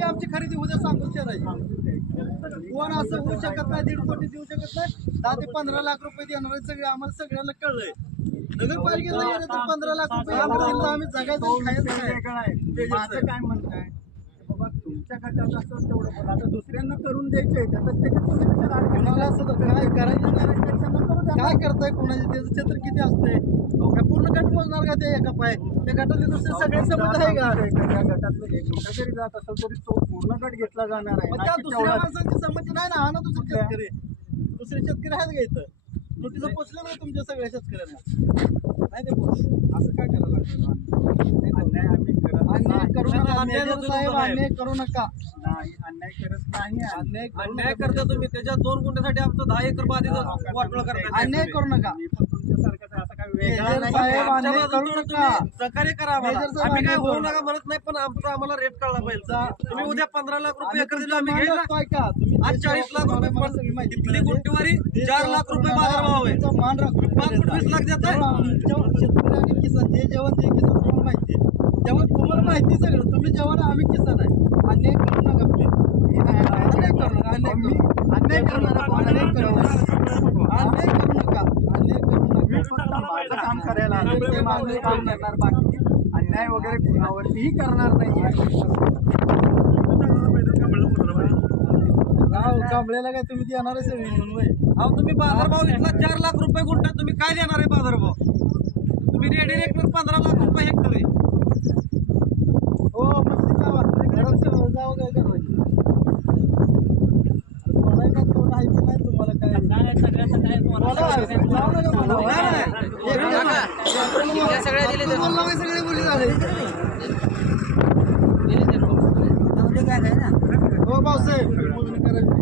किती आमची खरेदी उद्या सांगून शहराची कोण असं होऊ शकत नाही, 1.5 कोटी देऊ शकत नाही, 10 ते 15 लाख रुपये देणार आहे सगळे. आम्हाला सगळ्यांना कळलंय. नगरपालिकेला गेलं तर 15 लाख रुपये आम्ही जगायचं खायचं. माझं काय म्हणणं आहे बाबा, तुमच्या गटात असं तेवढं बोला, आता दुसऱ्यांना करून द्यायचंय त्याच्यात काय करायचं, काय करताय कोणाचे त्याचं चित्र किती असतंय, काय पूर्ण गट मोजणार का ते एका पाय? त्या गटातले दुसरे सगळे समज आहे का? त्या गटातलं एक मोठा जरी जात असेल तरी तो पूर्ण गट घेतला जाणार आहे. मग त्या दुसऱ्या माणसांची समज नाही ना. हा ना दुसरे शेतकरी, दुसरे शेतकरी आहेत का इथं? नोटीस पोचलं नाही तुमच्या सगळ्या शेतकऱ्यांना? नाही ते पोच असं काय करायला लागतं? अन्याय आम्ही करत अन्याय करू नका अन्याय मेजर साहेब, अन्याय करू नका. नाही, अन्याय करत नाही. अन्याय करता तुम्ही. त्याच्या 2 गुंठ्यासाठी आमचं 10 एकर बाधित वाटोळा करता. अन्याय करू नका. मी पण तुमच्यासारखंच आहे, असं काय वेगळा मेजर नाही. साहेब, आमच्या अन्याय करू बाजूने नका. तुम्ही सहकार्य करा आम्हाला. मेजर साहेब, आम्ही काय अन्याय होऊ करू नका म्हणत नाही, पण आमचा आम्हाला रेट कळला पाहिजे. तुम्ही उद्या 15 लाख रुपये एकर दिला आम्ही मान घ्यायला. राखताय का तुम्ही? आज 40 लाख रुपये मला सगळी माहिती इथली गुंठेवारी 4 लाख रुपये बाजार भाव आहे. तुमचा मान राखून 20 लाख देताय. शेतकरी आणि किसान जे जेवण ते किसान तुम्हाला माहिती आहे. जेव्हा तुम्हाला माहिती आहे सगळं, तुम्ही जेवण आम्ही किसान आहे. अन्याय करू नका प्लीज. अन्याय करू नका. अन्याय करू नका. अन्याय करू नका. अन्याय करू नका. अन्याय करू नका. मी फक्त माझं काम करायला आलो. ते माझं काम करणार, बाकी अन्याय वगैरे कुणावरतीही करणार नाही. कांबळ्याला काय तुम्ही देणार आहे सगळी म्हणून होय? अहो तुम्ही बाजारभाव इथला 4 लाख रुपये गुंठा तुम्ही काय देणार आहे बाजारभाव? तुम्ही रेडी रेट 15 लाख रुपये हेक्टर आहे. हो मस्ती जावा घरात जावं काय करायचं? बोलाय का तोंड आहे की नाही तुम्हाला काय? बोला, लावू नका मला. तुम्हाला सगळे बोली झाले. हो भाऊसाहेब, मोजणी करायची.